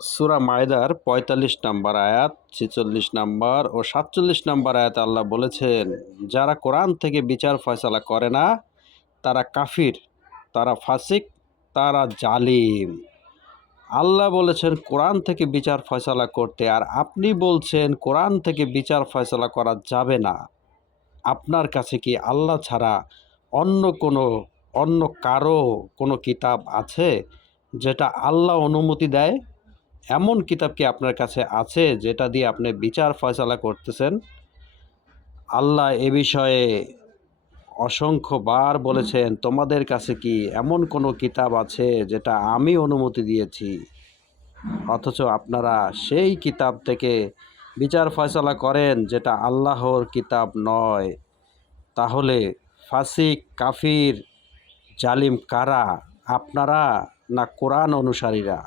সূরা মায়দার ৪৫ নম্বর আয়াত, ৪৬ নম্বর ও ৪৭ নম্বর আয়াতে আল্লাহ বলেছেন, যারা কোরআন থেকে বিচার ফয়সালা করে না তারা কাফির, তারা ফাসিক, তারা জালিম। আল্লাহ বলেছেন কোরআন থেকে বিচার ফয়সালা করতে, আর আপনি বলছেন কোরআন থেকে বিচার ফয়সালা করা যাবে না। আপনার কাছে কি আল্লাহ ছাড়া অন্য অন্য কারো কোনো কিতাব আছে যেটা আল্লাহ অনুমতি দেয়? এমন কিতাব কি আপনার কাছে আছে যেটা দিয়ে আপনি বিচার ফয়সালা করতেছেন? আল্লাহ এ বিষয়ে অসংখ্যবার বলেছেন, তোমাদের কাছে কি এমন কোনো কিতাব আছে যেটা আমি অনুমতি দিয়েছি? অথচ আপনারা সেই কিতাব থেকে বিচার ফয়সালা করেন যেটা আল্লাহর কিতাব নয়। তাহলে ফাসিক, কাফির, জালিম কারা? আপনারা না কোরআন অনুসারীরা?